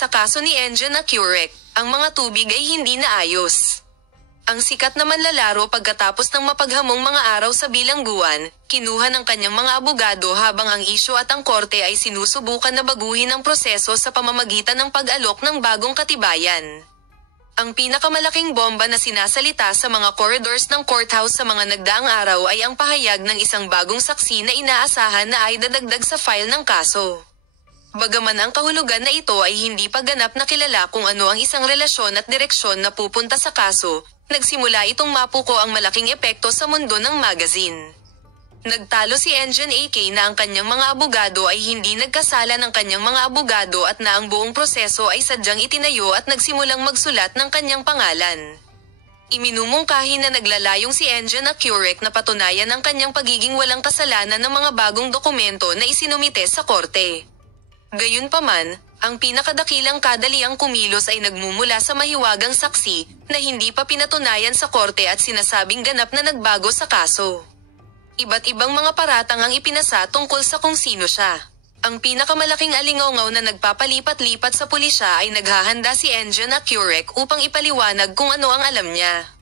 Sa kaso ni Enjan Accurek, ang mga tubig ay hindi naayos. Ang sikat na manlalaro pagkatapos ng mapaghamong mga araw sa bilangguan, kinuha ng kanyang mga abogado habang ang isyu at ang korte ay sinusubukan na baguhin ang proseso sa pamamagitan ng pag-alok ng bagong katibayan. Ang pinakamalaking bomba na sinasalita sa mga corridors ng courthouse sa mga nagdaang araw ay ang pahayag ng isang bagong saksi na inaasahan na ay dadagdag sa file ng kaso. Bagaman ang kahulugan na ito ay hindi pa ganap na kilala kung ano ang isang relasyon at direksyon na pupunta sa kaso, nagsimula itong mapuko ang malaking epekto sa mundo ng magazine. Nagtalo si Enjan AK na ang kanyang mga abogado ay hindi nagkasala ng kanyang mga abogado at na ang buong proseso ay sadyang itinayo at nagsimulang magsulat ng kanyang pangalan. Iminumungkahi na naglalayong si Enjan Accurek na patunayan ang kanyang pagiging walang kasalanan ng mga bagong dokumento na isinumite sa korte. Gayunpaman, ang pinakadakilang kadaliang kumilos ay nagmumula sa mahiwagang saksi na hindi pa pinatunayan sa korte at sinasabing ganap na nagbago sa kaso. Iba't ibang mga paratang ang ipinasa tungkol sa kung sino siya. Ang pinakamalaking alingaungaw na nagpapalipat-lipat sa pulisya ay naghahanda si Enjan Accurek upang ipaliwanag kung ano ang alam niya.